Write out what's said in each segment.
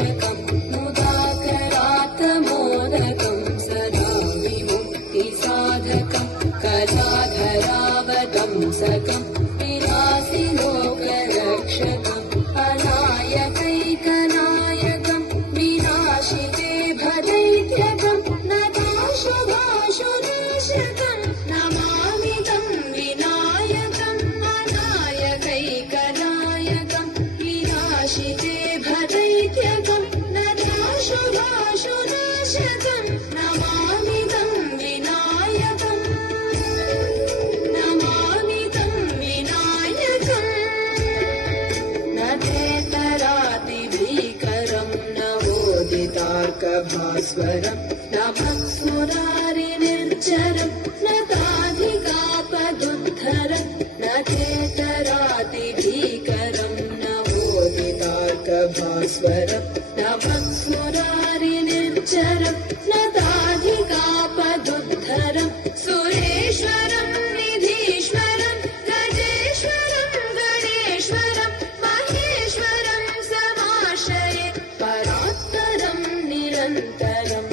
रक्षकम् मुदाकरात्मोदकम् सदा विमुक्तिसाधकम् कलाधरावतंसकम् विलासिलोकरक्षकम् अनायकैकनायकम् विनाशिते भदैत्यकम् नताशुभाशुनाशकम् नमामि तं विनायकम् अनायकैकनायकम् विनाशिते भदैत्यकम् नताशुभाशुनाशकम् नमामि तं विनायकम् नमामि तं विनायकम् न चेतरातिभीकरम् नवोदितार्कभास्वरम् न भक्सुरारिनिर्झरम् न ताधिकापदुद्धरम् न चेतरातिभीकरम् नवोदितार्कभास्वरम् न भक्सुरारिनिर्झरम् न ताधिकापदुद्धरम् सुरेश्वरम् निधीश्वरम् गजेश्वरम् गणेश्वरम् महेश्वरम् समाश्रये परात्परम् निरन्तरम्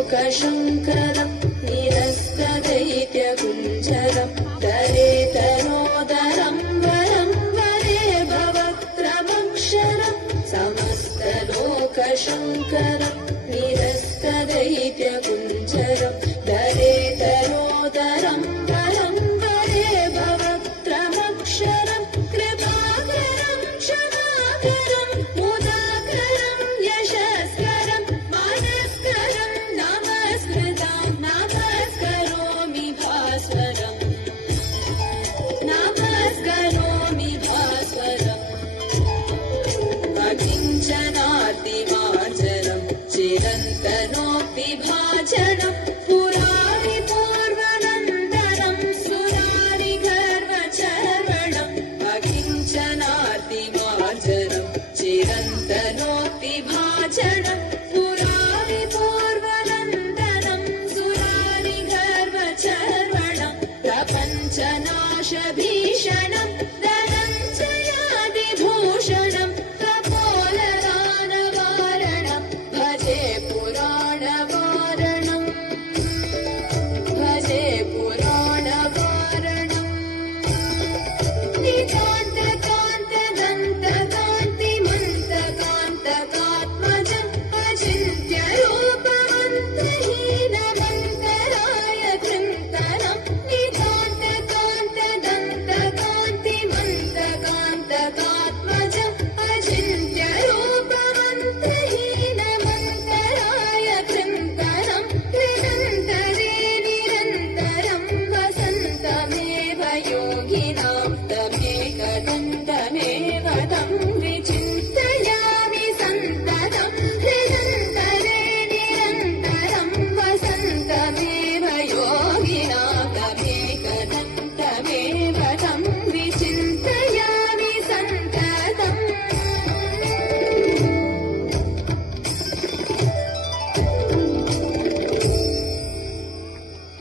समस्तलोकशङ्करम् निरस्तदैत्यकुञ्जरम् दरेतरोदरम् वरम् वरे भवत्रमक्षरम् समस्तलोकशङ्करम् निरस्तदैत्यकुञ्जरम् दरेतरोदरम् वरम् वरे भवत्रमक्षरम् कृपाकरम् क्षमाकरम् मुदाकरम् यशस्करम् मनस्करम् नमस्कृताम् नमस्करोमि भास्वरम् नमस्करोमि भास्वरम् अकिञ्चनातिमार्जनम् चिरन्तनोऽतिभाजनम् पुरारिपूर्वनन्दनम् सुरारिगर्वचर्वणम् अकिञ्चनातिमार्जनम् चिरन्तनोऽतिभाजनम् पुरारिपूर्वनन्दनम् सुरारिगर्वचर्वणम् प्रपञ्चनाशभीषणम् धनञ्जयादिभूषणम् कपोलदानवारणम् भजे पुराणवारणम् भजे पुराणवारणम् नितान्तकान्तदन्तकान्तिमन्तकान्तकात्मजम् अचिन्त्यरूपमन्तहीनमन्तराय कृन्तनम् नितान्तकान्तदन्तकान्तिमन्तकान्तकात्मजम् अचिन्त्यरूपमन्तहीनमन्तराय कृन्तनम् निरन्तरे निरन्तरम् वसन्तमेव योगिनाम्